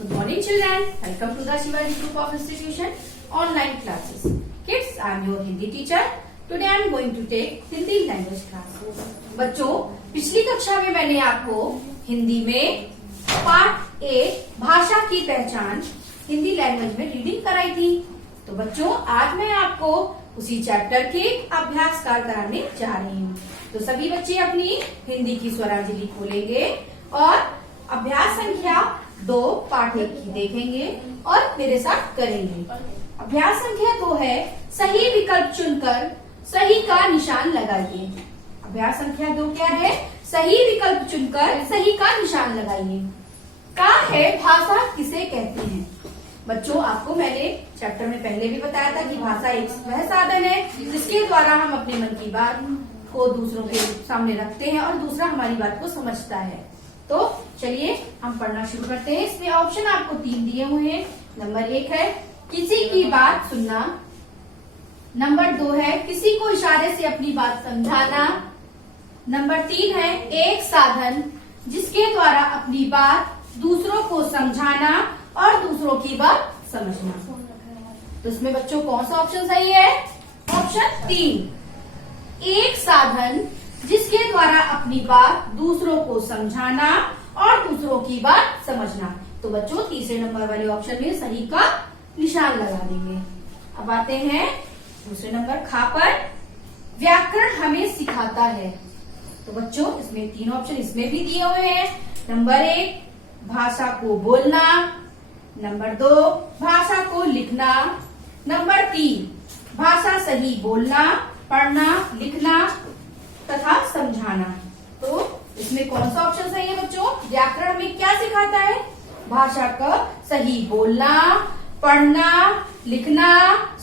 Good morning, children. Welcome to the Shivaji Group of Institution online classes. Kids, I am your Hindi teacher. Today I am going to take Hindi language class. बच्चों, पिछली कक्षा में मैंने आपको हिंदी में part A भाषा की पहचान हिंदी लैंग्वेज में रीडिंग कराई थी। तो बच्चों, आज मैं आपको उसी चैप्टर के अभ्यास कार्य कराने जा रही हूँ। तो सभी बच्चे अपनी हिंदी की स्वरांजलि खोलेंगे और अभ्यास संख्या 2 पाठ 1 की देखेंगे और मेरे साथ करेंगे। अभ्यास संख्या 2 है, सही विकल्प चुनकर सही का निशान लगाइए। अभ्यास संख्या 2 क्या है? सही विकल्प चुनकर सही का निशान लगाइए। का है भाषा किसे कहते हैं? बच्चों, आपको मैंने चैप्टर में पहले भी बताया था कि भाषा एक वह साधन है जिसके द्वारा हम अपने मन की बात को दूसरों के सामने रखते हैं और दूसरा हमारी बात को समझता है। तो चलिए हम पढ़ना शुरू करते हैं। इसमें ऑप्शन आपको 3 दिए हुए हैं। नंबर 1 है किसी की बात सुनना। नंबर 2 है किसी को इशारे से अपनी बात समझाना। नंबर 3 है एक साधन जिसके द्वारा अपनी बात दूसरों को समझाना और दूसरों की बात समझना। तो इसमें बच्चों कौन सा ऑप्शन सही है? ऑप्शन 3, एक साधन जिसके द्वारा अपनी बात दूसरों को समझाना और दूसरों की बात समझना। तो बच्चों, तीसरे नंबर वाले ऑप्शन में सही का निशान लगा देंगे। अब आते हैं दूसरे नंबर खा पर, व्याकरण हमें सिखाता है। तो बच्चों, इसमें 3 ऑप्शन इसमें भी दिए हुए हैं। नंबर 1 भाषा को बोलना। नंबर 2 भाषा को लिखना। नंबर 3 भाषा सही बोलना, पढ़ना, लिखना तथा समझाना। तो इसमें कौन सा ऑप्शन सही है बच्चों? व्याकरण में क्या सिखाता है? भाषा का सही बोलना, पढ़ना, लिखना,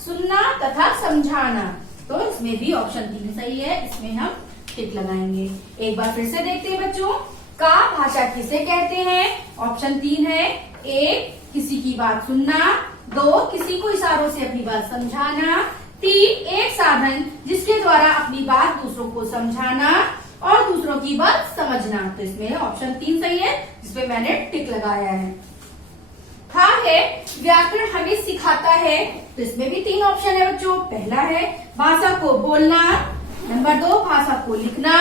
सुनना तथा समझाना। तो इसमें भी ऑप्शन 3 सही है। इसमें हम टिक लगाएंगे। एक बार फिर से देखते हैं बच्चों। का भाषा किसे कहते हैं? ऑप्शन 3 है 1 किसी की बात सुनना। 2 किसी को इशारों से अपनी बात समझाना। 3 एक साधन जिसके द्वारा अपनी बात दूसरों को समझाना और दूसरों की बात समझना। तो इसमें ऑप्शन 3 सही है, जिसपे मैंने टिक लगाया है। खा है व्याकरण हमें सिखाता है। तो इसमें भी 3 ऑप्शन है बच्चों। पहला है भाषा को बोलना। नंबर 2 भाषा को लिखना।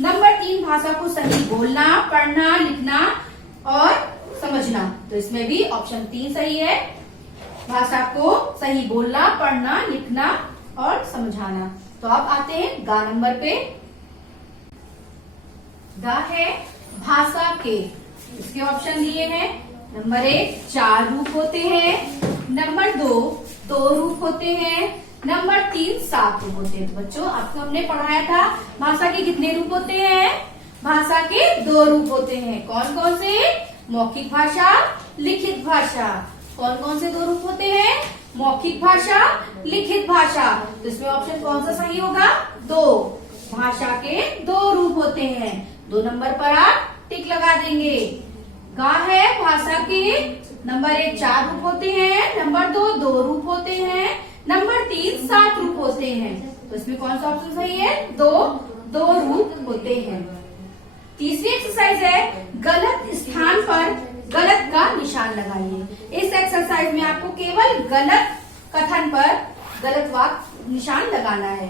नंबर 3 भाषा को सही बोलना, पढ़ना, लिखना और समझना। तो इसमें भी ऑप्शन 3 सही है, भाषा को सही बोलना, पढ़ना, लिखना और समझाना। तो अब आते हैं गा नंबर पे। गा है भाषा के। इसके ऑप्शन दिए हैं। नंबर 1 4 रूप होते हैं। नंबर 2 रूप होते हैं। नंबर 3 7 रूप होते हैं। तो बच्चों, आपको हमने पढ़ाया था भाषा के कितने रूप होते हैं? भाषा के 2 रूप होते हैं। कौन कौन से? मौखिक भाषा, लिखित भाषा। कौन कौन से 2 रूप होते हैं? मौखिक भाषा, लिखित भाषा। तो इसमें ऑप्शन कौन सा सही होगा? 2। भाषा के 2 रूप होते हैं। 2 नंबर पर आप टिक लगा देंगे। गा है भाषा के नंबर 1 4 रूप होते हैं। नंबर 2 रूप होते हैं। नंबर 3 7 रूप होते हैं। तो इसमें कौन सा ऑप्शन सही है? 2 रूप होते हैं। तीसरी एक्सरसाइज है गलत स्थान पर गलत का निशान लगाइए। इस एक्सरसाइज में आपको केवल गलत कथन पर गलत वाक्य निशान लगाना है।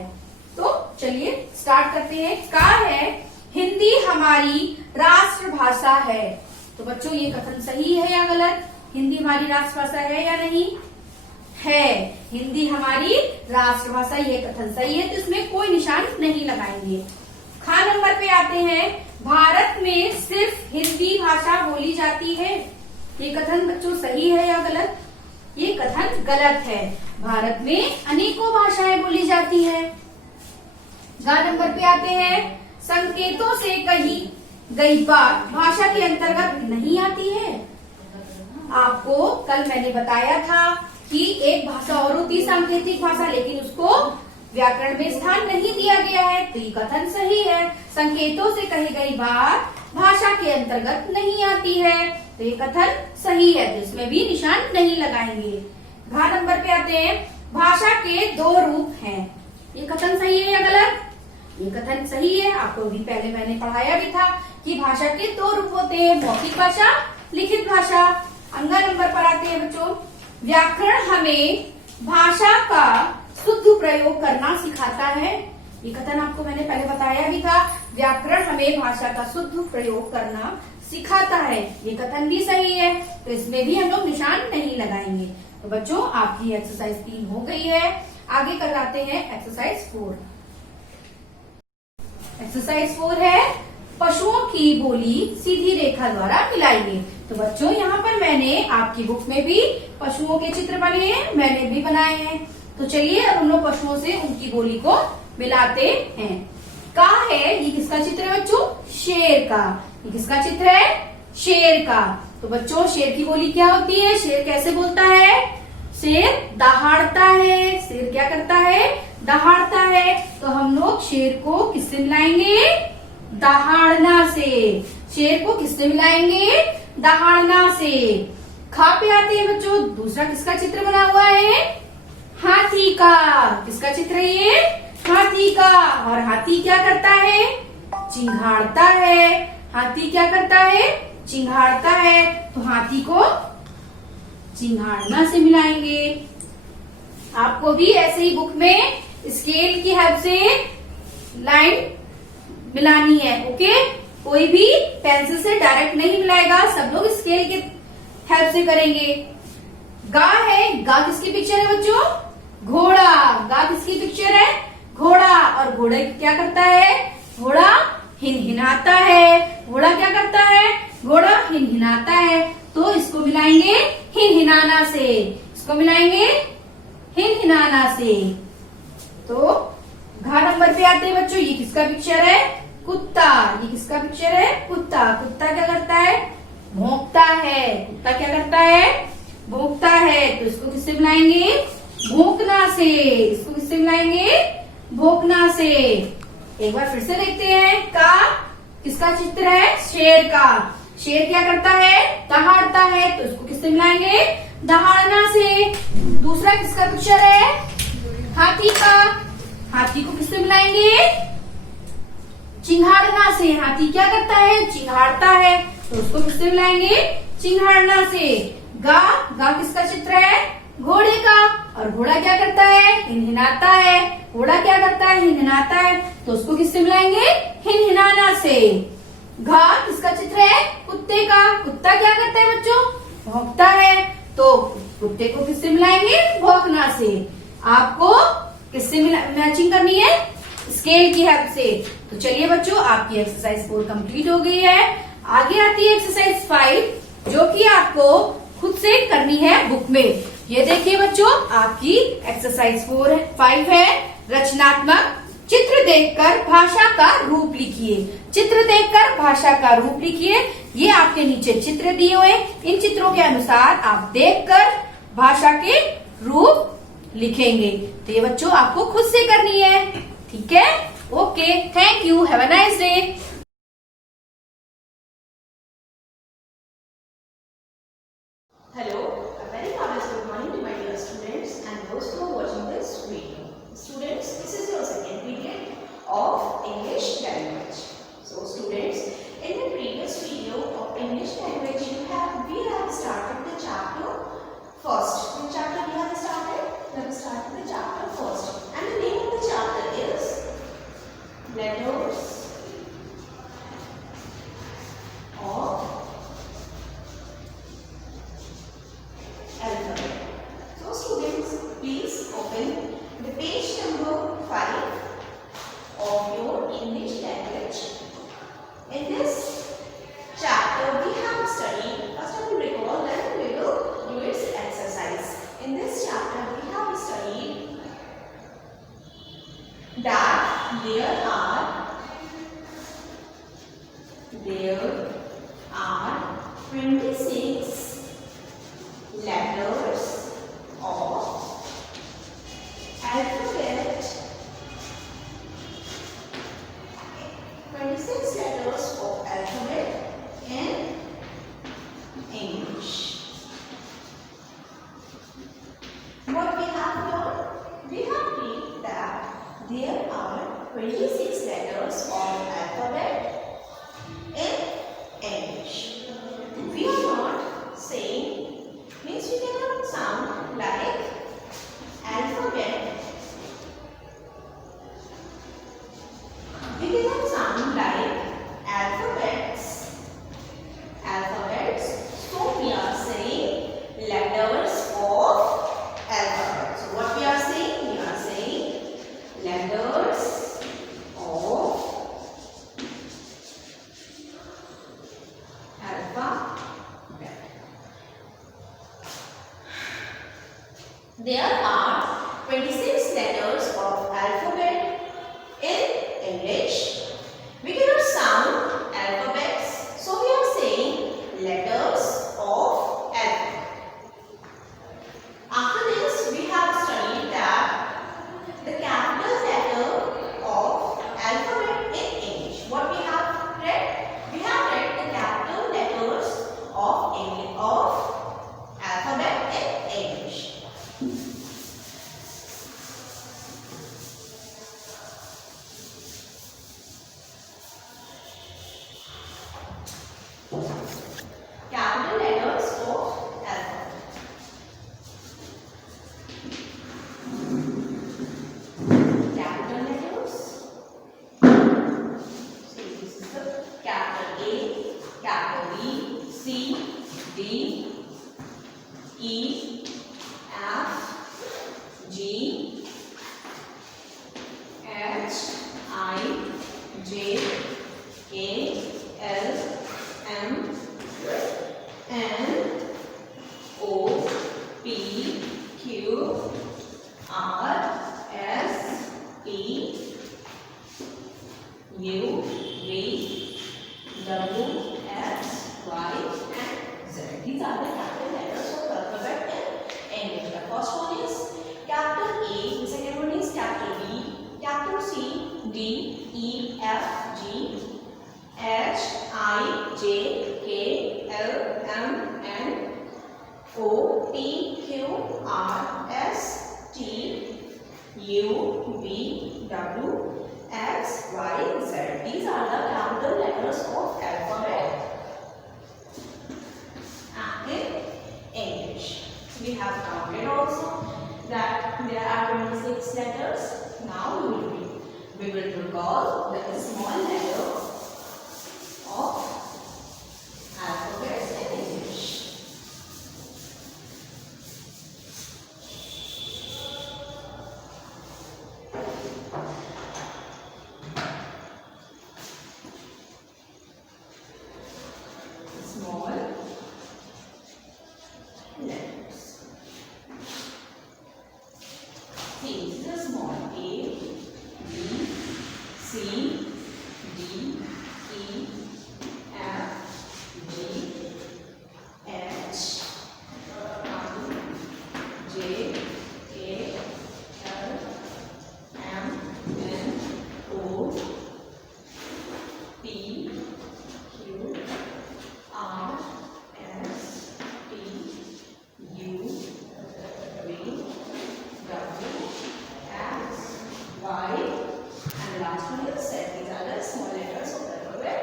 तो चलिए स्टार्ट करते हैं। का है हिंदी हमारी राष्ट्रभाषा है। तो बच्चों, ये कथन सही है या गलत? हिंदी हमारी राष्ट्रभाषा है या नहीं? है। हिंदी हमारी राष्ट्रभाषा, ये कथन सही है। तो इसमें कोई निशान नहीं लगाएंगे। खा नंबर पे आते हैं। भारत में सिर्फ हिंदी भाषा बोली जाती है। ये कथन बच्चों सही है या गलत? ये कथन गलत है। भारत में अनेकों भाषाएं बोली जाती है। गा नंबर पे आते हैं। संकेतों से कही गई बात भाषा के अंतर्गत नहीं आती है। आपको कल मैंने बताया था कि एक भाषा और होती सांकेतिक भाषा, लेकिन उसको व्याकरण में स्थान नहीं दिया गया है। तो ये कथन सही है। संकेतों से कही गई बात भाषा के अंतर्गत नहीं आती है। तो ये कथन सही है। तो इसमें भी निशान नहीं लगाएंगे। घा नंबर पे आते हैं। भाषा के 2 रूप हैं। ये कथन सही है या गलत? ये कथन सही है। आपको भी पहले मैंने पढ़ाया भी था कि भाषा के 2 रूप होते हैं, मौखिक भाषा, लिखित भाषा। अंगा नंबर पर आते हैं बच्चों। व्याकरण हमें भाषा का शुद्ध प्रयोग करना सिखाता है। ये कथन आपको मैंने पहले बताया भी था। व्याकरण हमें भाषा का शुद्ध प्रयोग करना सिखाता है। ये कथन भी सही है, तो इसमें भी हम लोग निशान नहीं लगाएंगे। तो बच्चों आपकी एक्सरसाइज 3 हो गई है। आगे कराते हैं एक्सरसाइज 4। एक्सरसाइज 4 है पशुओं की बोली सीधी रेखा द्वारा मिलाइए। तो बच्चों यहाँ पर मैंने आपकी बुक में भी पशुओं के चित्र बने हैं, मैंने भी बनाए हैं। तो चलिए अब हम लोग पशुओं से उनकी बोली को मिलाते हैं। का है, ये किसका चित्र है बच्चों? शेर का। ये किसका चित्र है? शेर का। तो बच्चों शेर की बोली क्या होती है? शेर कैसे बोलता है? शेर दहाड़ता है। शेर क्या करता है? दहाड़ता है। तो हम लोग शेर को किससे मिलाएंगे? दहाड़ना से। शेर को किससे मिलाएंगे? दहाड़ना से। खा पे आते हैं बच्चों। दूसरा किसका चित्र बना हुआ है? हाथी का। किसका चित्र है ये? हाथी का। और हाथी क्या करता है? चिंघाड़ता है। हाथी क्या करता है? चिंघाड़ता है। तो हाथी को चिंघाड़ना से मिलाएंगे। आपको भी ऐसे ही बुक में स्केल की हेल्प से लाइन मिलानी है। ओके, कोई भी पेंसिल से डायरेक्ट नहीं मिलाएगा, सब लोग स्केल के हेल्प से करेंगे। गा है, गा किसकी पिक्चर है बच्चों? घोड़ा। गा किसकी पिक्चर है? घोड़ा। और घोड़े क्या करता है? घोड़ा हिनहिनाता है। घोड़ा क्या करता है? घोड़ा हिनहिनाता है। तो इसको मिलाएंगे हिनहिनाना से। इसको मिलाएंगे हिनहिनाना से। तो घा नंबर पे आते हैं बच्चों। ये किसका पिक्चर है? कुत्ता। ये किसका पिक्चर है? कुत्ता। कुत्ता क्या करता है? भौंकता है। कुत्ता क्या करता है? भौंकता है। तो इसको किससे मिलाएंगे? भौंकना से। इसको किससे मिलाएंगे? भौंकना से। एक बार फिर से देखते हैं। का किसका चित्र है? शेर का। शेर क्या करता है? दहाड़ता है। तो इसको किससे मिलाएंगे? दहाड़ना से। दूसरा किसका पिक्चर है? हाथी का। हाथी को किससे मिलाएंगे? चिंघाड़ना से। हाथी क्या करता है? चिंघाड़ता है। तो उसको किससे मिलाएंगे? चिंघाड़ना से। गा, गा किसका चित्र है? घोड़े का। और घोड़ा क्या करता है? हिनहिनाता है। घोड़ा क्या करता है? हिनहिनाता है। तो उसको किससे मिलाएंगे? हिनहिनाना से। घा किसका चित्र है? कुत्ते का। कुत्ता क्या करता है बच्चों? भौंकता है। तो कुत्ते को किससे मिलाएंगे? भौंकना से। आपको किससे मैचिंग करनी है? स्केल की हेल्प से। तो चलिए बच्चों आपकी एक्सरसाइज 4 कंप्लीट हो गई है। आगे आती है एक्सरसाइज 5, जो कि आपको खुद से करनी है बुक में। ये देखिए बच्चों आपकी एक्सरसाइज 5 है रचनात्मक। चित्र देखकर भाषा का रूप लिखिए। चित्र देखकर भाषा का रूप लिखिए। ये आपके नीचे चित्र दिए हुए, इन चित्रों के अनुसार आप देखकर भाषा के रूप लिखेंगे। तो ये बच्चों आपको खुद से करनी है, ठीक है? Okay, thank you, have a nice day. Hello, a very fabulous good morning to my dear students and those who are watching this video. Students, this is your second period of English language. So students, in the previous video of English language we have started the chapter first. Which chapter we have started? We have started the chapter first. And the name of the chapter is Letters of alphabet. So students, please open the page number 5 of your English language. In this chapter we have studied, first of all recall, then we will do its exercise. In this chapter we have studied that there are 26 letters of alphabet. 26 letters of alphabet in English. What we have here? We have read that there are 26 letters of alphabet in English. We are not saying H I J K L M N O P Q R S T U V W X Y Z. These are the capital letters of alphabet. And in English, we have counted also that there are 26 letters. Now we will recall the small letters of alphabets in English. Small letters. See, this is a small A, B, C, D, E, F, G, H, I, J, K, L, M, N, O, P, Q, R, S, T, U, V, W, X, Y, and the last one is Z. These are the small letters of the alphabet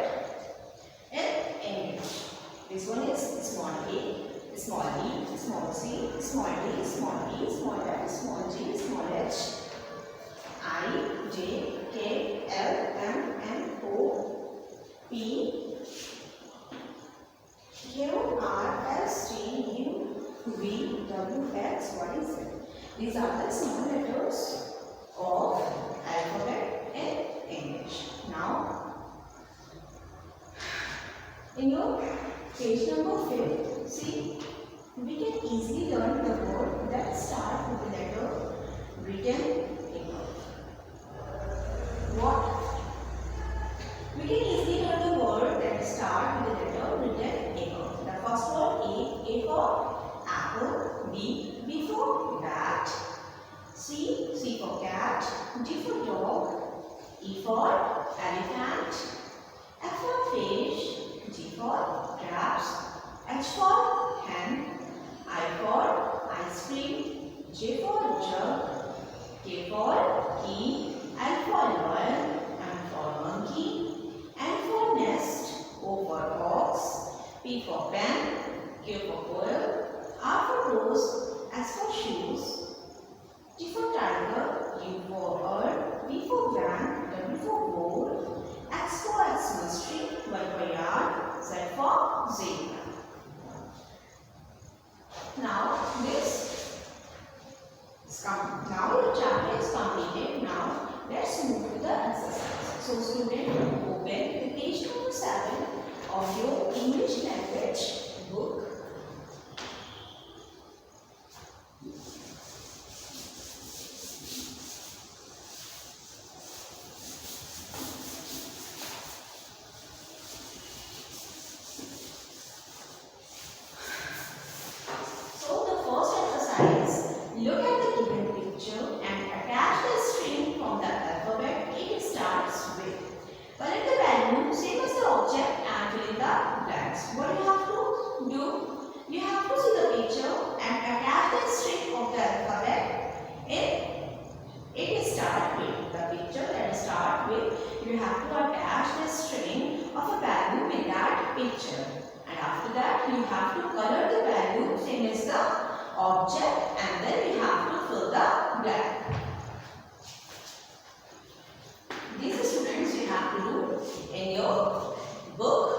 in English. This one is small a, small e, small c, small d, small e, small f, small g, small h, I, J, K, L, M, N, O, P, Q, R, S, T, U, V, W, X, Y, Z. These are the small letters of alphabet in English. Now, in your page number 5, see, we can easily learn the word that start with the letter written above. What? We can easily learn the word that start with the letter written above. The first word A for apple, B for bat, C for cat, D for dog, E for elephant, F for fish, G for crabs, H for hen, I for ice cream, J for jug, K for key, L for lion, M for monkey, N for nest, O for box, P for pen, Q for quail, R for rose, S for shoes, T for tiger, U for earth, V for van, W for board, X for Xmas tree, Y for yard, Z for zebra. Now now your chapter is completed. Now let's move to the exercise. So student, open the page number 7 of your English language book. Look at the given picture and attach the string from the alphabet it starts with. Select the value, same as the object, and fill in the blanks. What you have to do? You have to see the picture and attach the string of the alphabet it starts with. The picture that start with, you have to attach the string of a value with that picture. And after that, you have to color the value same as the object, and then we have to fill the blank. These students you have to do in your book.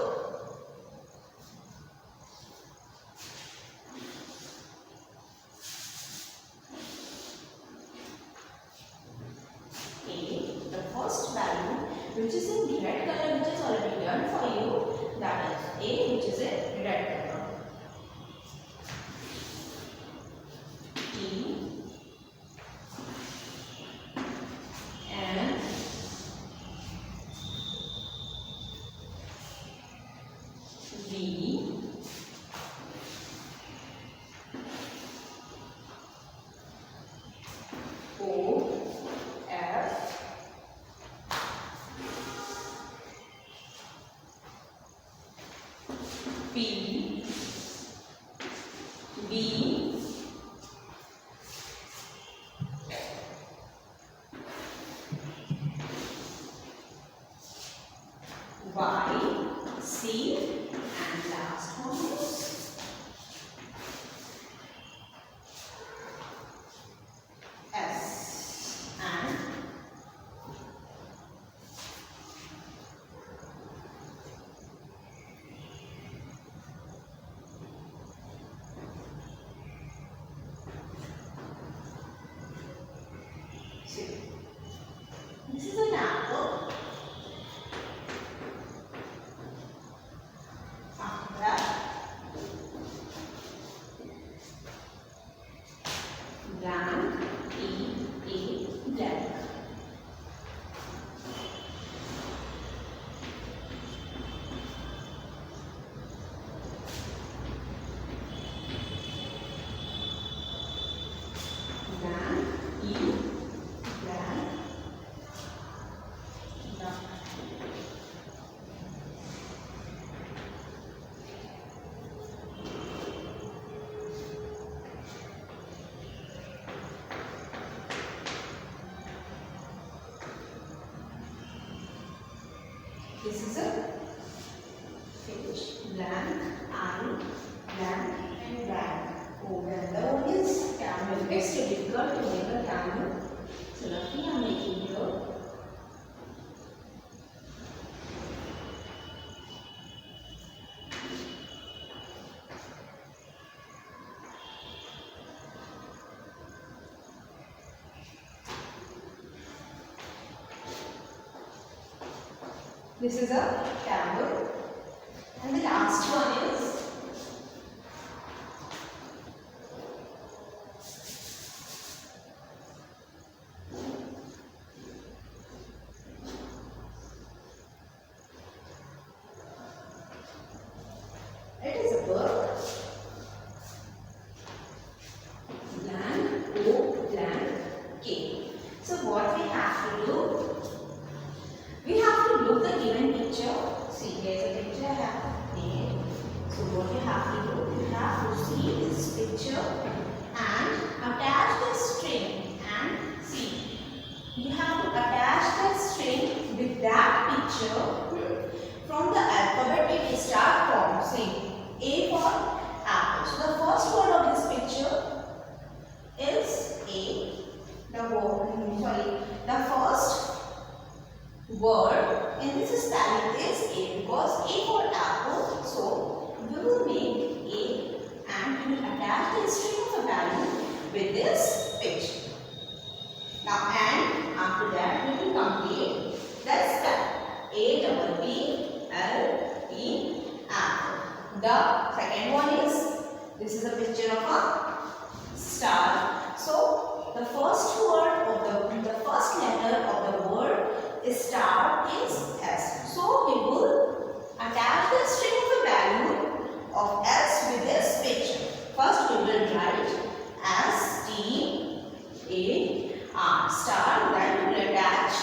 A, the first value which is in red color, which is already done for you, that is A, which is in red color. See, this is an apple. After that, blank, blank. This is a fish, blank, and blank, and blank. Oh, and the one is camel. It's too difficult to make a camel. So, luckily I am making here. This is a camel, and the last one is it is a bird. Blank O blank K. So what we have to do? We have to look the given picture. See, there is a picture I have made. So what you have to do? You have to see this picture and attach the string and see. You have to attach the string with that picture from the alphabet it will start from. See, A for apple. So the first word of this picture is A. The first word in this spelling is A because A for apple. So we will make A and we will attach the string of a value with this picture. Now and after that we will complete the spell A-double-P-L-E apple. The second one is, this is a picture of a star. So the first word of the first letter of the word star is S. So we will attach the string of a value of S with this picture. First we will write S-T-A-R star. Then we will attach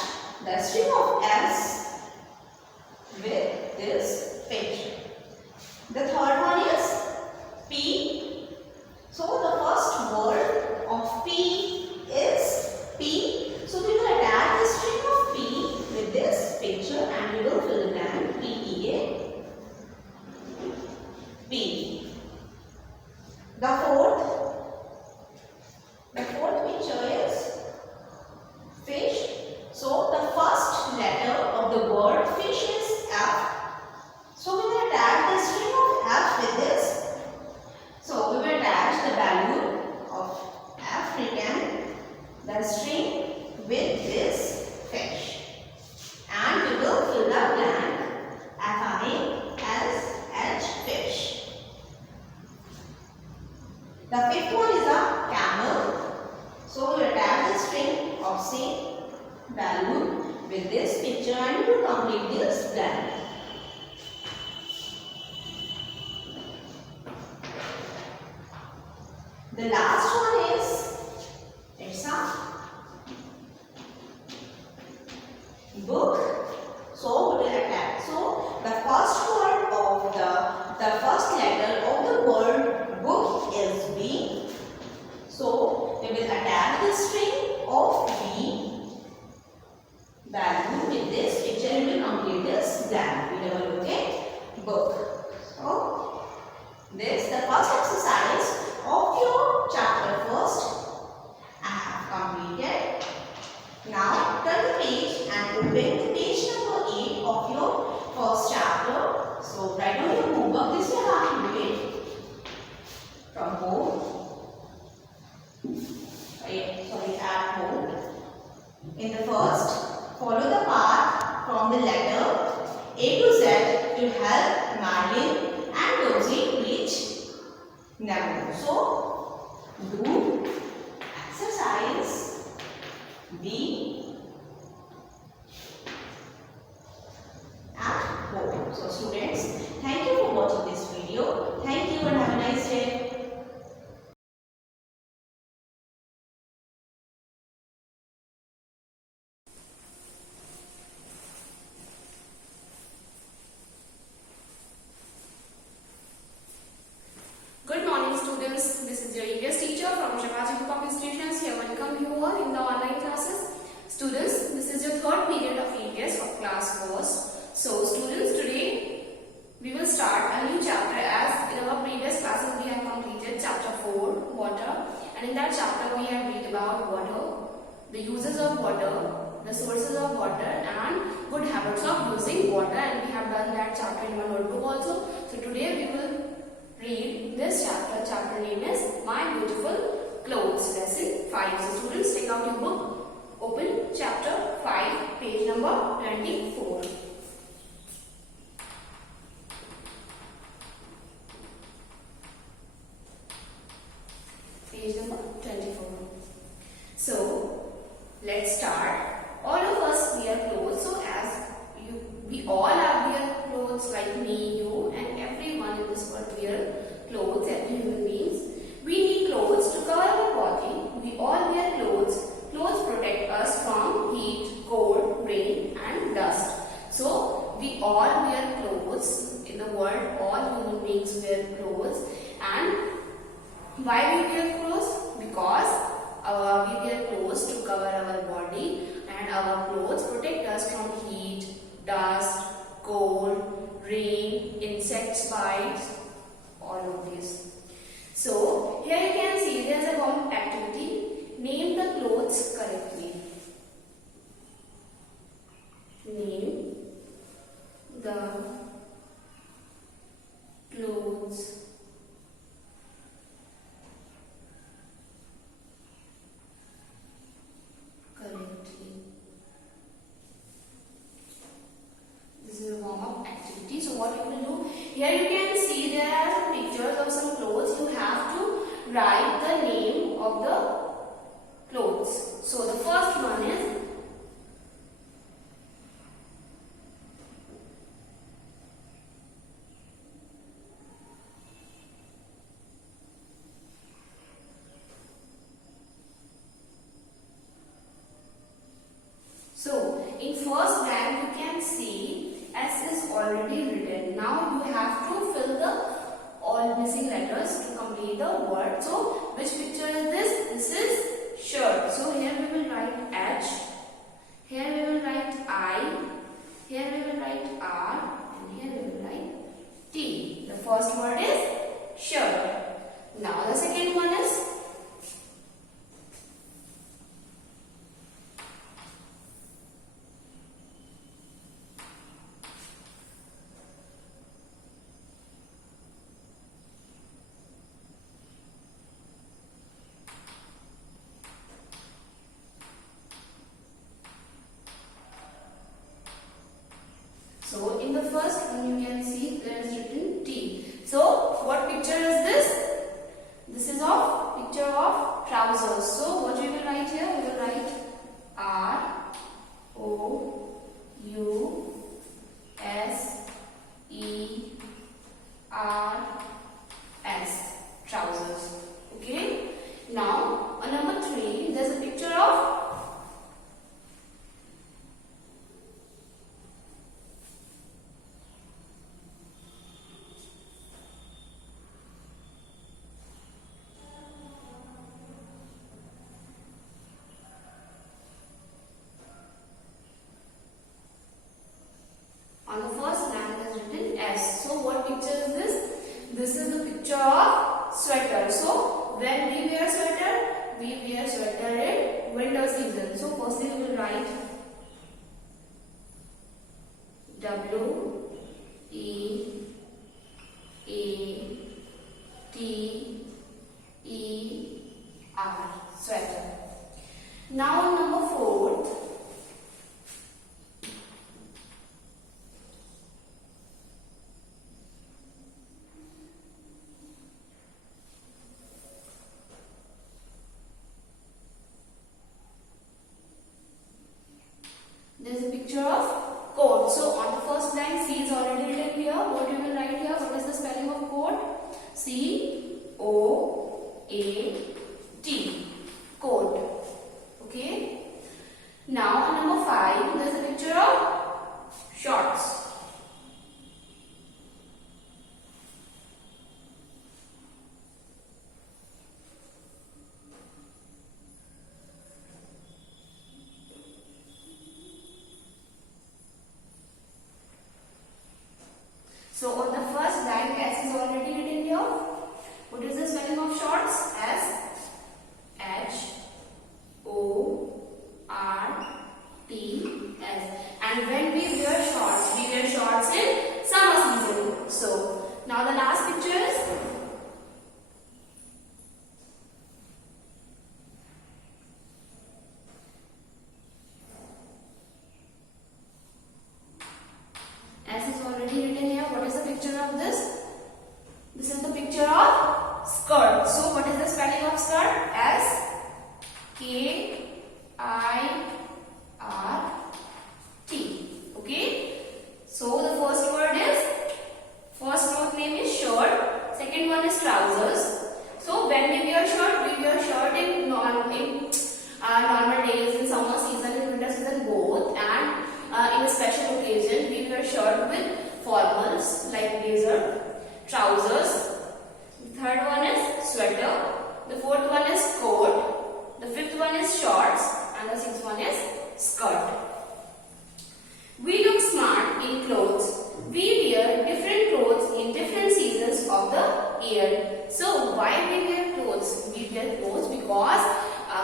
the string of S with this picture. The third one is P. So the first word of P is P. So we will attach the string of P with this picture and we will fill the blank P-E-A. P. The fourth picture is fish. So the first letter of the word fish is F. So we will attach the string of F with this. So we will attach the value of F written the string with this fish. And we will fill the blank F-I-S-H fish. The fifth one is a camel. So we will attach the string of same value with this picture and we will complete this blank. The last one is, it's a book. So we will attach. So the first word of the first letter of the word book is B. So we will attach the string of B value with this picture and we will complete this blank. We will look at book. So this the first exercise of your chapter first I have completed. Now turn the page and open the page number 8 of your first chapter. So write down your homework. This you have to do it from home. Sorry, at home. In the first, follow the path from the letter A to Z to help Madeline and Rosie reach Nemo. So, do exercise B at home. So, students, thank you for watching this video. Thank you and have a nice day. Good morning, students. This is your EVS teacher from Shivaji Group of Institutions. Here, welcome you all in the online classes. Students, this is your third period of EVS of class 4. So, students, today we will start a new chapter. As in our previous classes, we have completed chapter 4, water, and in that chapter we have read about water, the uses of water, the sources of water, and good habits of using water. And we have done that chapter in our notebook also. So, today we will read this chapter. Chapter name is My Beautiful Clothes, lesson 5. So students, take out your book, open chapter 5, page number 24. Page number 24. So let's start. All of us wear clothes. So as we all are wear clothes, like me, you, and everyone in this world wear clothes. Every human beings, we need clothes to cover our body. We all wear clothes. Clothes protect us from heat, cold, rain, and dust. So we all wear clothes. In the world, all human beings wear clothes. And why we wear clothes? Because we wear clothes to cover our body, and our clothes protect us from heat, dust, cold, rain, insects bites, all of this. So here you can see there is a warm activity. Name the clothes correctly. Name the clothes correctly. This is a warm-up activity. So what you will do, here you can see there are some pictures of some clothes. You have to write the name of the clothes. So the first one is in first blank you can see S is already written. Now you have to fill the all missing letters to complete the word. So which picture is this? This is shirt. So here we will write H, here we will write I, here we will write R, and here we will write T. The first word is shirt. Now the second one is So in the first one you can see there is written T. So what picture is this? This is of picture of trousers. So what we will write here? We will write R O U S E R S, trousers. Okay. Now on number 3 there is a picture of S. So what picture is this? This is the picture of sweater. So when we wear sweater in winter season. So firstly we will write W E A T E R, sweater. Now number 4. Now on number 5, there's a picture of shorts. So on the first line, S is already written here. What is the spelling of shorts? S H O R T S. And when we wear shorts in summer season. So now the last picture is S is already written here. What is the picture of this? This is the picture of skirt. So what is the spelling of skirt? S K I R T. Okay. So the first word is, first cloth name is shirt. Second one is trousers. So when we wear shirt in normal days, in summer season, in winter season both, and in a special occasion we wear shirt with formals like blazer, trousers. The third one is sweater. The fourth one is coat. The fifth one is shorts, and the sixth one is skirt. We look smart in clothes. We wear different clothes in different seasons of the year. So why we wear clothes? We wear clothes because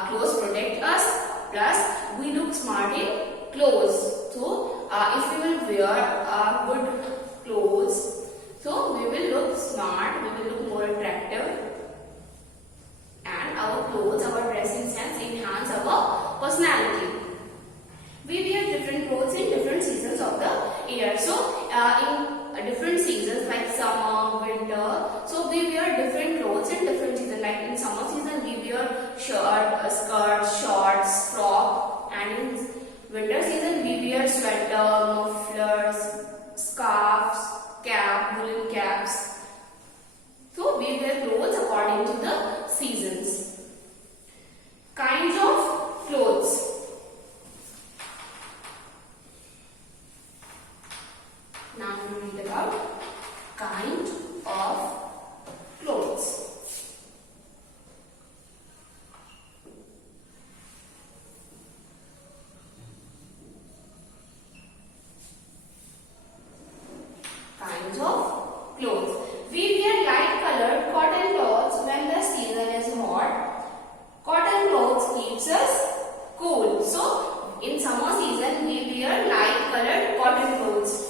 clothes protect us. Plus we look smart in clothes. So if we will wear good clothes, so we will look smart, we will look more attractive, and our clothes, our dressing sense enhance our personality. We wear different clothes in different seasons of the year. So in different seasons like summer, winter, so we wear different clothes in different seasons. Like in summer season we wear skirts, shorts, frock, and in winter season we wear sweater, mufflers, scarves, cap, woolen caps. So we wear clothes according to the seasons. Kinds of clothes. Now we read about kind of clothes. Kinds of clothes. We wear light colored cotton clothes when the season is hot. Cotton clothes keeps us cool. So in summer season we wear light colored cotton clothes.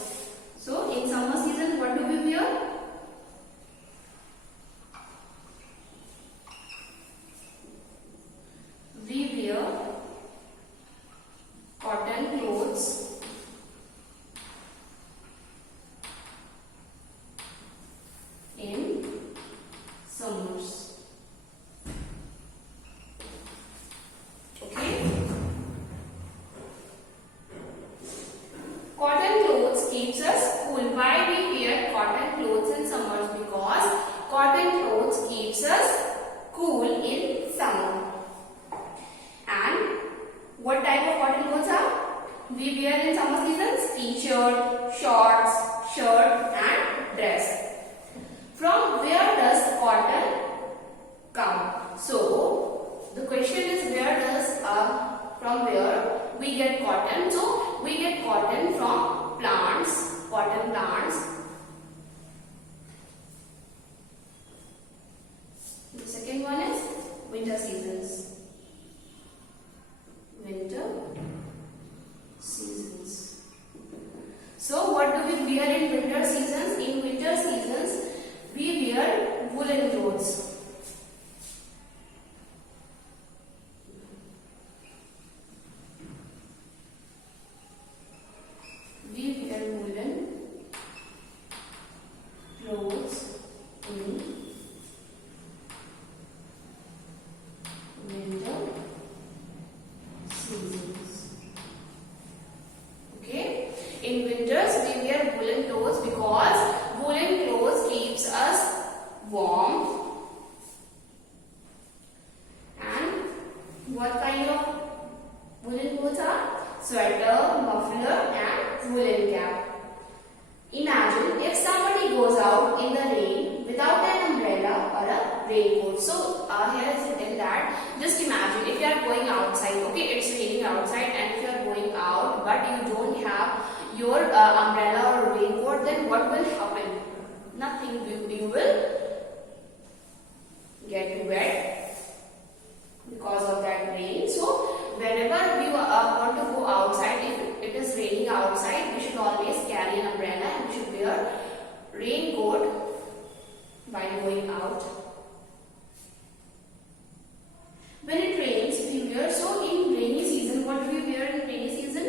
So in summer season what do we wear? We wear cotton clothes in summers. Okay. Cotton clothes keeps us cool. Why we wear cotton clothes in summers? Because cotton clothes keeps us cool in summer. And what type of cotton clothes are? We wear in summer seasons t-shirt, shorts, shirt and dress. From where does cotton come? So the question is, where does from where we get cotton? So we get cotton from plants, cotton plants. The second one is winter seasons. Winter seasons. So what do we wear in winter seasons? In winter seasons we wear woolen clothes. We wear woolen clothes in winter seasons. Okay. In winters we wear woolen clothes because woolen clothes keeps us warm. And what kind of woolen clothes are? sweater, muffler and woolen cap. Imagine if somebody goes out in the rain without an umbrella or a raincoat. So here is written that just imagine if you are going outside, okay, it's raining outside, and if you are going out but you don't have your umbrella or raincoat, then what will happen? Nothing. You will get wet because of that rain. So whenever we want to go outside, if it is raining outside, we should always carry an umbrella and we should wear raincoat while going out. When it rains, we wear, so in rainy season, what do we wear in rainy season?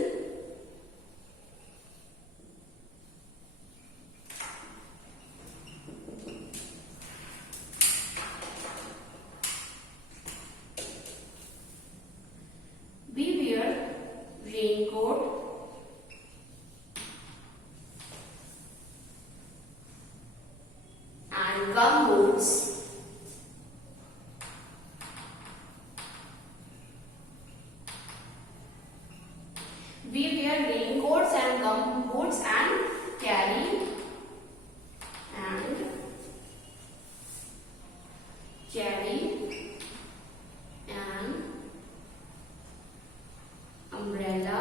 We wear raincoat and gum boots. We wear raincoats and gum boots and carry an umbrella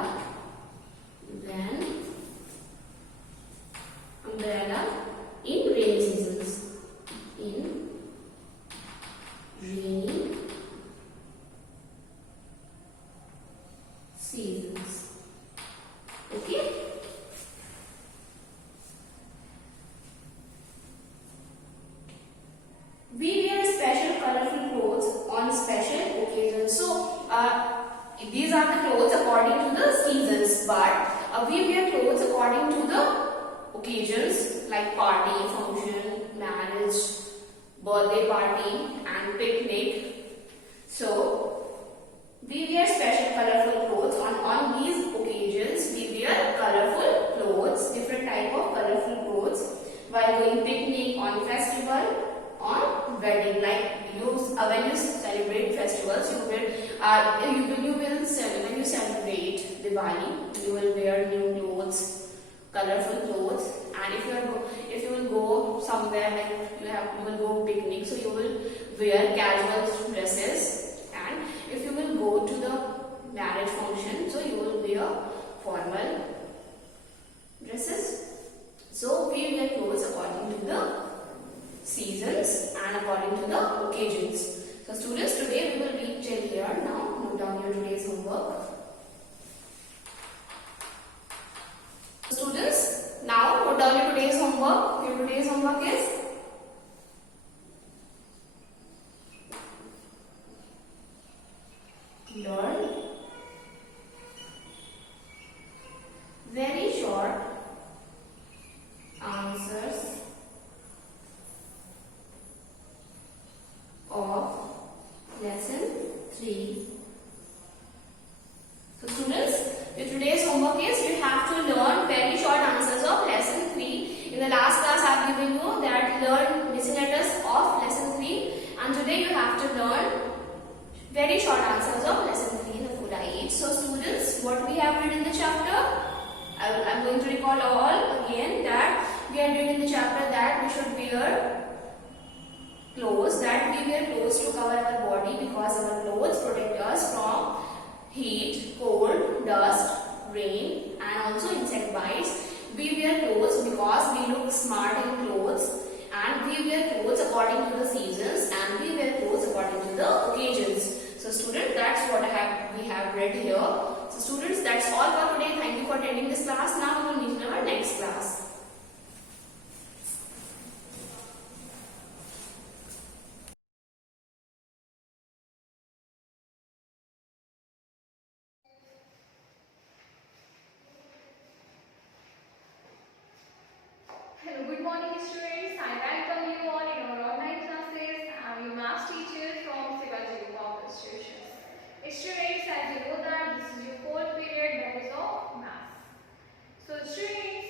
in rainy seasons. In rainy seasons. Okay. We wear special colorful clothes on special occasions. So these are the clothes according to the seasons, but we wear clothes according to the occasions like party, function, marriage, birthday party and picnic. So we wear special colorful clothes on these occasions. We wear colorful clothes, different type of colorful clothes while going picnic, on festival, on wedding. Like when you celebrate festivals, you will when you celebrate Diwali, you will wear new clothes, colorful clothes. And if you will go somewhere, like you will go picnic, so you will wear casual dresses. And if you will go to the marriage function, so you will wear formal dresses. So we wear clothes according to the seasons and according to the occasions. So students, today we will read till here. Now note down your today's homework. Students, now note down your today's homework. Your today's homework is learn very short answers of lesson 3. So students, your today's homework is you have to learn very short answers of lesson 3. In the last class I have given you that learn missing letters of lesson 3, and today you have to learn very short answers of lesson 3 in the full IE. So students, what we have read in the chapter, I am going to recall all again that we are reading in the chapter that we should wear clothes, to cover our body because our clothes protect us from heat, cold, dust, rain and also insect bites. We wear clothes because we look smart in clothes, and we wear clothes according to the seasons, and we wear clothes according to the occasions. So students, that's what we have read here. So students, that's all for today. Thank you for attending this class. Now we will meet in our next class. Hello, good morning students. I welcome you all in our online classes. I am your maths teacher from Shivaji Group Institutions. Students, as you know that this is your fourth period, that is of maths. So students,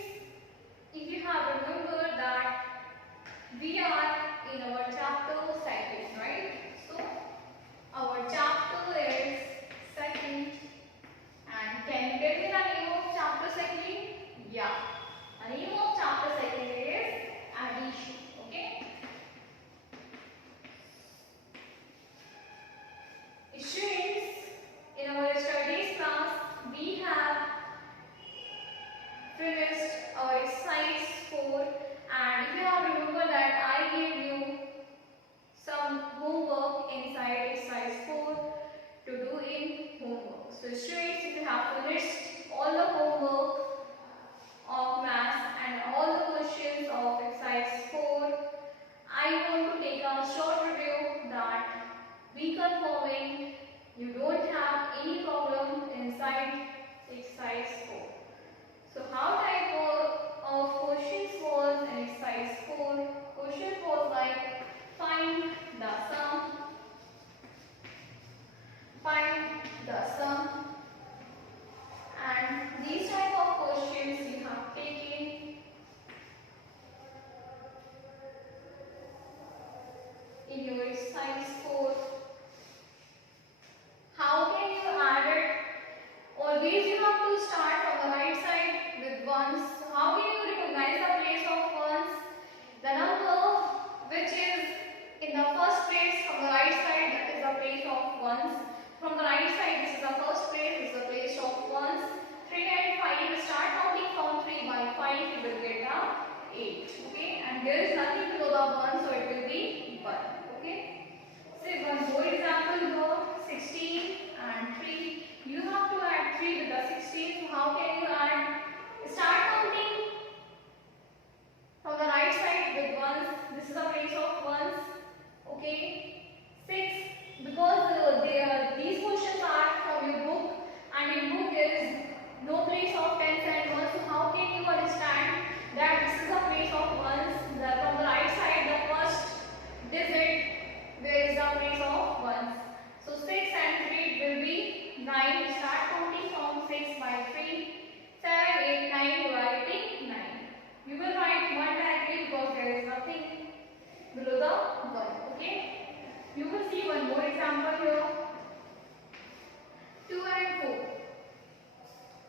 Always you have to start from the right side with ones. How can you recognize the place of ones? The number which is in the first place from the right side, that is the place of ones. From the right side, this is the first place, this is the place of ones. 3 and 5, start counting from 3 by 5, you will get the 8. Okay, and there is nothing below the 1, so it will be 1. Okay, say one more example here, 16 and 3. You have to add 3 with the 16. So how can you add? Start counting from the right side with ones. This is the place of ones. Okay, 6, because these questions are from your book, and in book there is no place of tens and ones. So how can you understand that this is the place of ones? From the right side, the first digit, there is the place of ones. So 6 and 3 will be 9. Start counting from 6 by 3. 7, 8, 9. You are writing 9. You will write 1 directly because there is nothing below the 1. Okay. You will see one more example here. 2 and 4.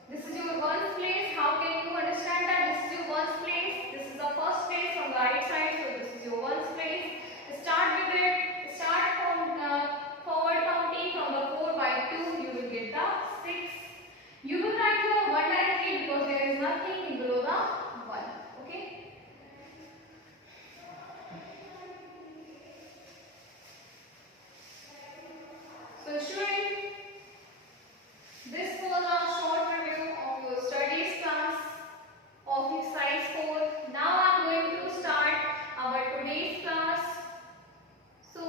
This is your ones place. How can you understand that this is your ones place? This is the first place from the right side. So this is your ones place. Start with it. Start from forward counting from the 4 by 2. You will get the 6. You will write here 1 directly because there is nothing below the 1. Okay. So student, this was a short review of your studies class of exercise 4. Now I am going to start our today's class. So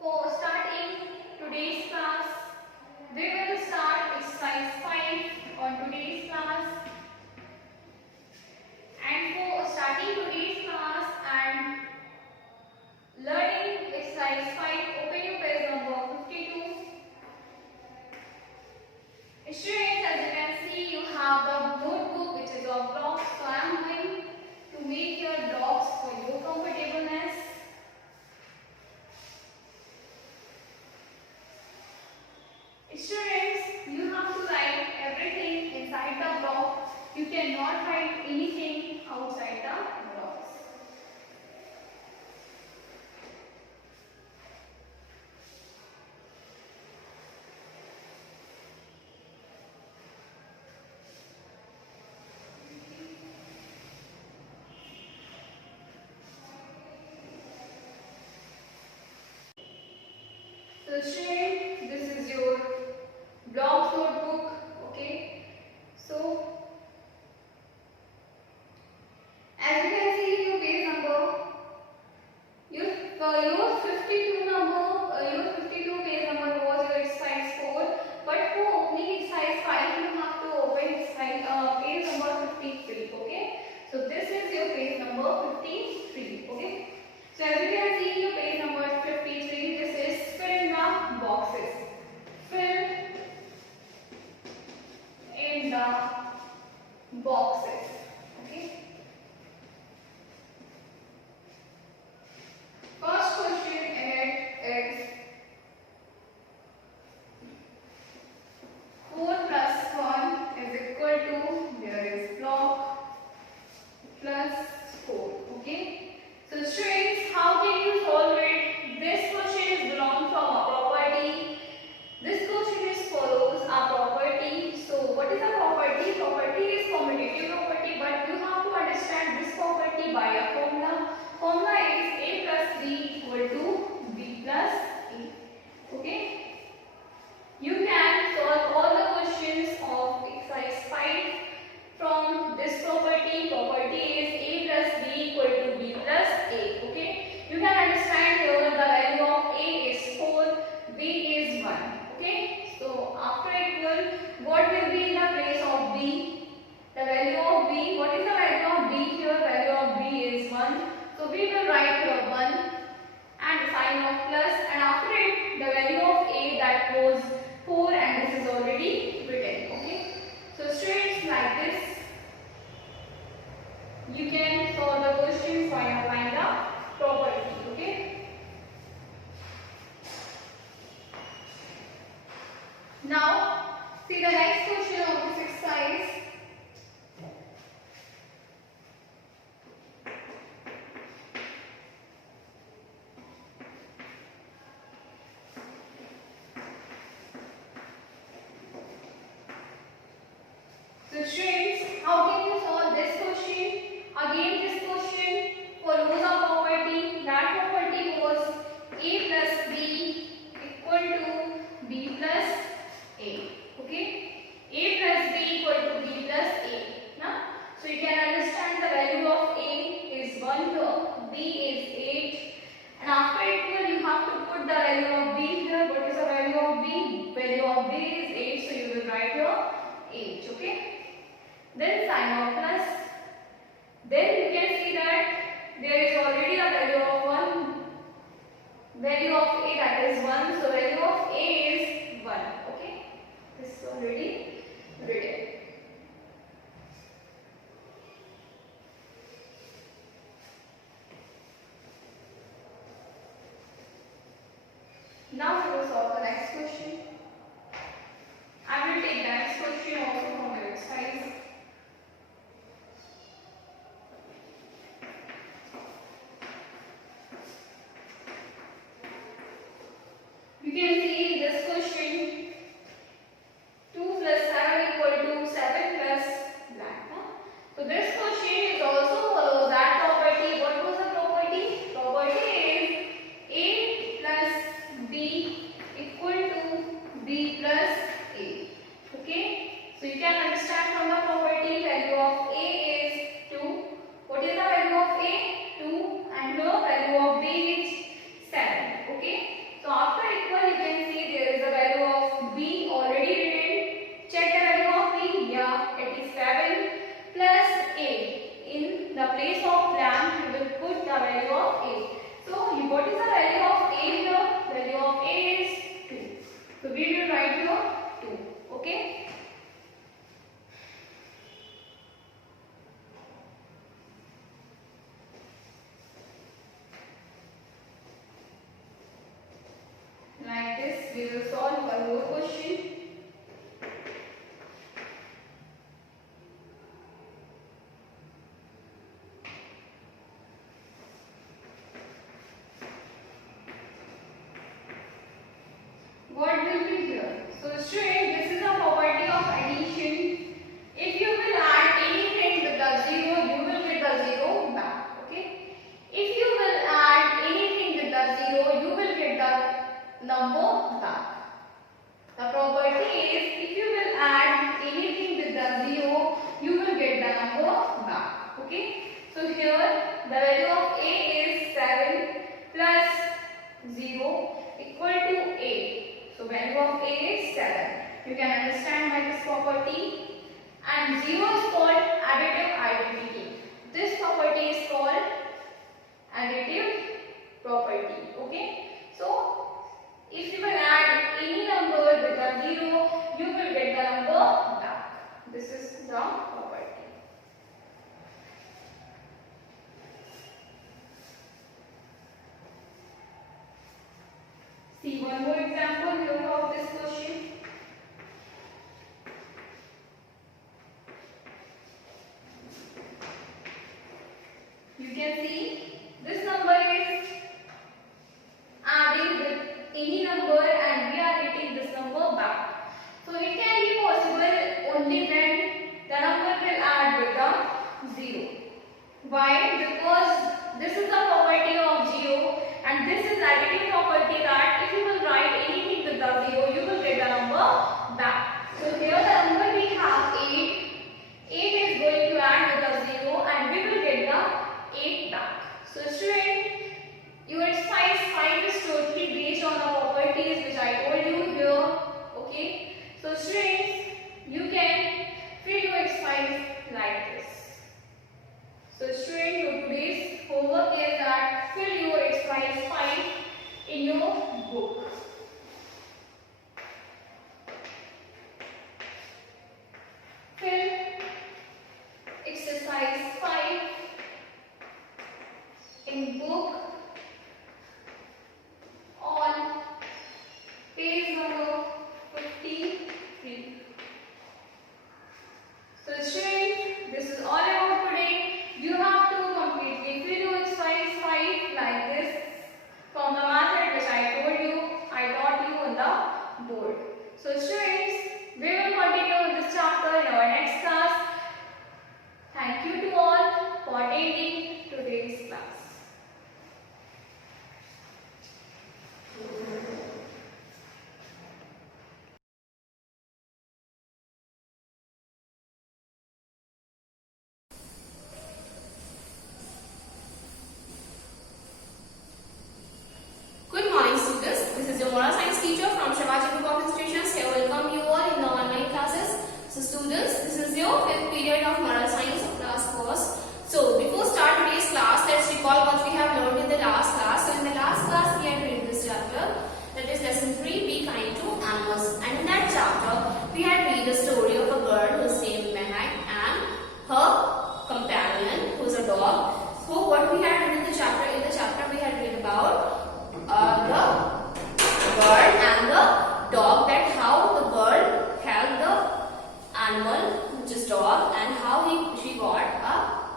for starting today's class, we will start exercise 5 on today's class. And for starting today's class and learning exercise 5, open your page number 52. Students, as you can see, you have the notebook which is of blocks. So I am going to make your blocks for your comfortableness. Students, you have to write everything inside the block. You cannot write anything outside the blocks. So student, this is your blocks notebook. Okay, so as you can see your page number, your 52 number, your 52 page number was your exercise 4, but for opening exercise 5 you have to open exercise page number 53. Okay, so this is your page number 53. Okay, so as you can see your page number 53, this is fill in the boxes. Fill in the boxes. Okay. First question ahead is 4 plus 1 is equal to, there is block, plus 4. Okay. So students, how can you solve it? This question is belong from a property. This question is follows a property. So what is a property? Property is commutative property how can you solve this question? Again, this question follows a property. That property was A plus B equal to B plus A. Okay? A plus B equal to B plus A. Now, so you can understand the value of A is 1 here, B is 8, and after equal you have to put the value of B here. What is the value of B? Value of B is 8, so you will write here 8. Okay? Then sign of plus. Then you can see that there is already a value of 1. Value of A, that is 1. So value of A is 1. Okay? This is already written. Now we will solve the next question. I will take the next question also from your exercise. You can see this question 2 plus 7 equal to 7 plus blank. So this question is also follows that property. What was the property? Property is A plus B equal to B plus A. Okay? So you can understand from the property value of A is 2. What is the value of A? 2, and here value of B is 7. Okay? So after equal you can see there is a value of B already written. Check the value of B. Yeah, it is 7 plus A. In the place of blank you will put the value of A. So what is the value of A here? Value of A is 2. So we will write here 2. Okay? Like this, we will solve one more question. What will be here? So student, this is a property of addition. If you will add anything with the 0, you will get the 0 back. Okay? If you will add anything with the 0, you will get the number back. The property is if you will add anything with the 0, you will get the number back. Okay? So here the value of A is 7 plus 0 equal to 8. So value of A is 7. You can understand by this property. And 0 is called additive identity. This property is called additive property. Okay? So if you will add any number with the 0, you will get the number back. This is the property. See one more example here of this question. You can see this number is adding with any number and we are getting this number back. So it can be possible only when the number will add with the 0. Why? Because this is the property of 0 and this is additive property that if you will write anything with the 0, you will get the number back. So here the number we have 8. 8 is going to add with the 0 and we will get the 8 back. So student, your exercise 5 is totally based on the properties which I told you here. Okay. So students, you can fill your exercise like this. So student, your today's homework is that fill your exercise 5 in your book. Fill exercise 5 in book on page number 53. So students, this is all about today. You have to completely fill your exercise 5 like this from the method which I taught you on the board. So students, we will continue this chapter in our next class. period of moral science of class first. So before start today's class, let's recall what we have learned in the last class. So in the last class, we had read this chapter, that is lesson 3, Be Kind to Animals. And in that chapter, we had read the story of a girl whose name Mehak and her companion, who is a dog. So what we had read in the chapter we had read about the bird and the dog, that how the bird helped the animal, which is dog, and how she got a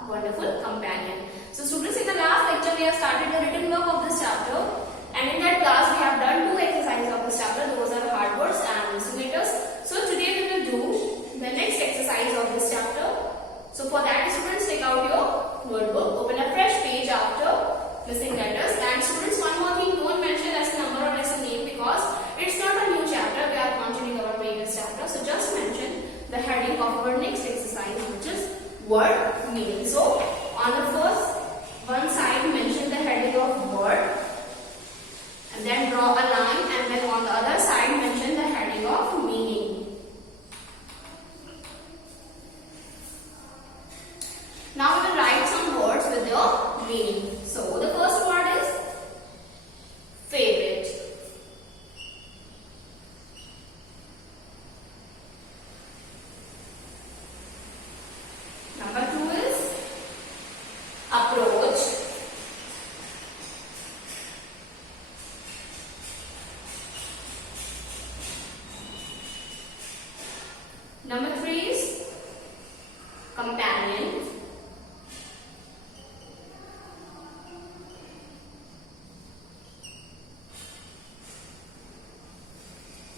wonderful companion. So students, in the last lecture we have started the written work of this chapter, and in that class we have done 2 exercises of this chapter. Those are hard words and insulators. So today we will do the next exercise of this chapter. So for that, students, take out your notebook, open a fresh page after missing letters, and students, one more thing, don't mention lesson number or lesson name because it's not a new chapter, we are continuing our previous chapter. So just mention the heading of our next exercise, which is word meaning. So on the first one side, mention the heading of word and then draw a line, and then on the other side mention the heading of meaning. Now we will write some words with your meaning. So the first word is favorite. Number 2 is approach. Number 3 is companion.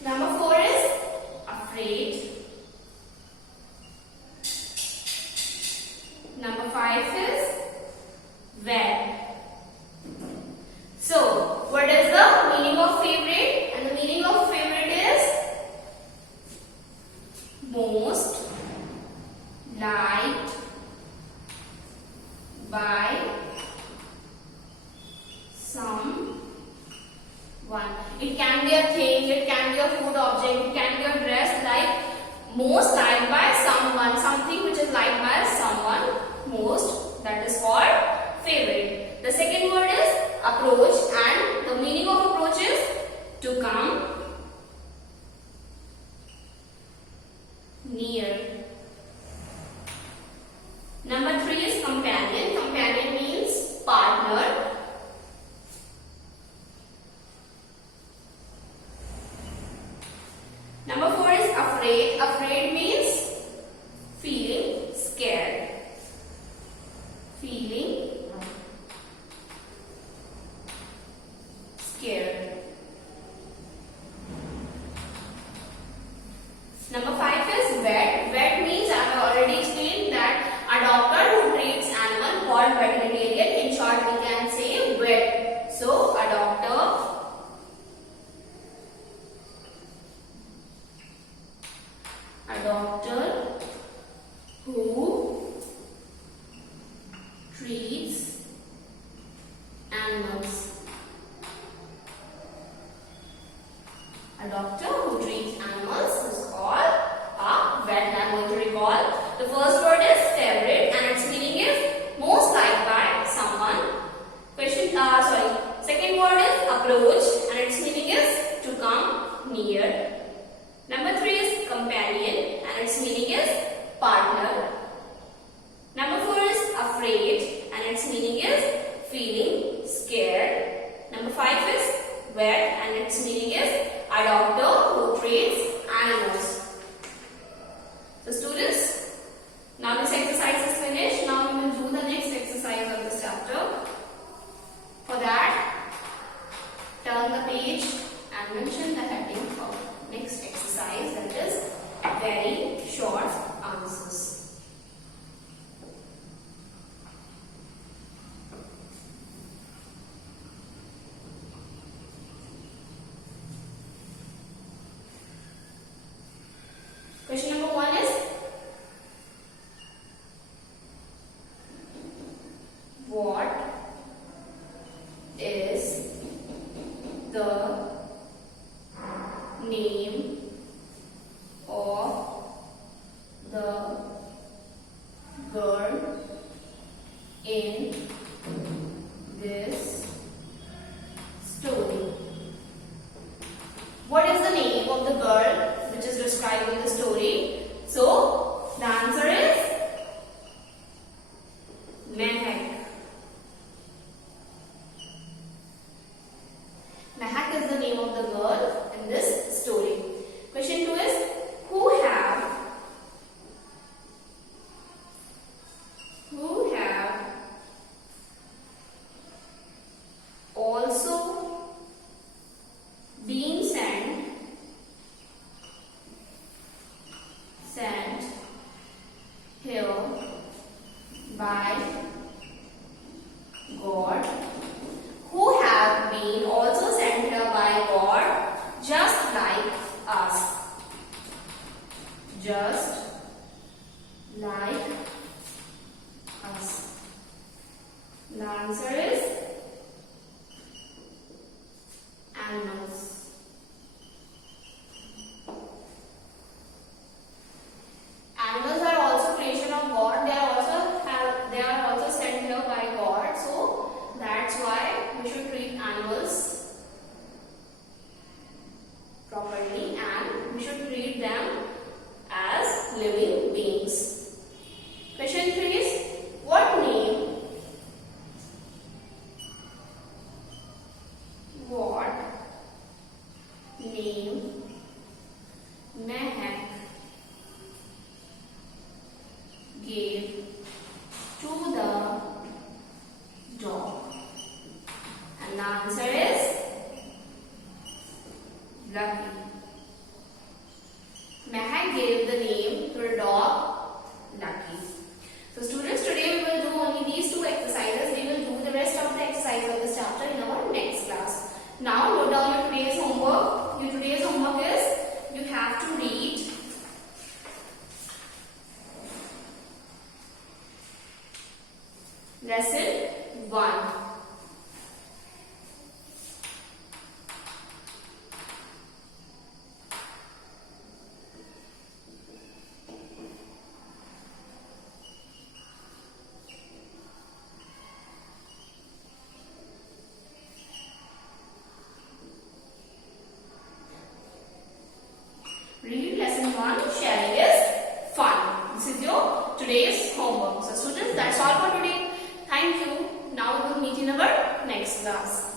Number 4 is afraid. Number 5 is where. So, what is the meaning of favorite? And the meaning of favorite is most liked by someone. It can be a thing, it can be a food object, it can be a dress, like most liked by someone, something which is liked by someone most, that is called favorite. The second word is approach, and the meaning of approach is to come near. Number 3 is companion. Companion means partner. Number 4 is afraid. Afraid means feeling scared. Feeling scared. Number 5 is vet. Vet means, I have already explained, that a doctor who treats animal called veterinarian. In short, we can say vet. So a doctor who treats animals. A doctor who treats animals is called a vet. I am going to recall. The first word is favorite, and its meaning is most liked by someone. Second word is approach, and its meaning is to come near. Number 3 is companion, and its meaning is partner. Number 4 is afraid, and its meaning is feeling scared. Number 5 is vet, and its meaning is a doctor who treats animals. So students, now this exercise is finished. Now we will do the next exercise of this chapter. For that, turn the page and mention the heading of next exercise, that is very short answers. Question number 1 is by God, who have been also sent here by God, just like us. Just like us. The answer is animals. Animals are also creation of God. They are also sent here by God. So that's why we should treat animals properly and we should treat them as living beings. Question 3 is, what name? What name Mehak gave to the dog? And the answer is Lucky. Mehak gave the name to the dog Lucky. So students, today we will do only these two exercises. We will do the rest of the exercise of this chapter in our next class. Now note down your today's homework. Your today's homework is, you have to read lesson 1. Read lesson 1. Sharing is fun. This is your today's homework. So students, that's all for today. Thank you. Now we will meet in our next class.